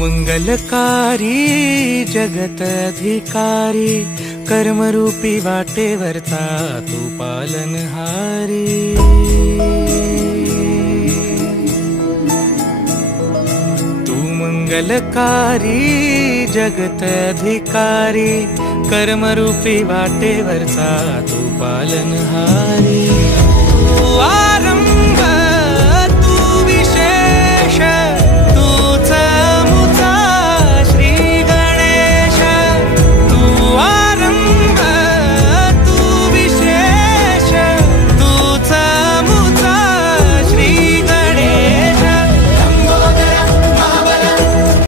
मंगलकारी जगत अधिकारी, कर्मरूपी वाटेवरचा तू पालनहारी। तू मंगलकारी जगत अधिकारी, कर्मरूपी वाटेवरचा तू पालनहारी।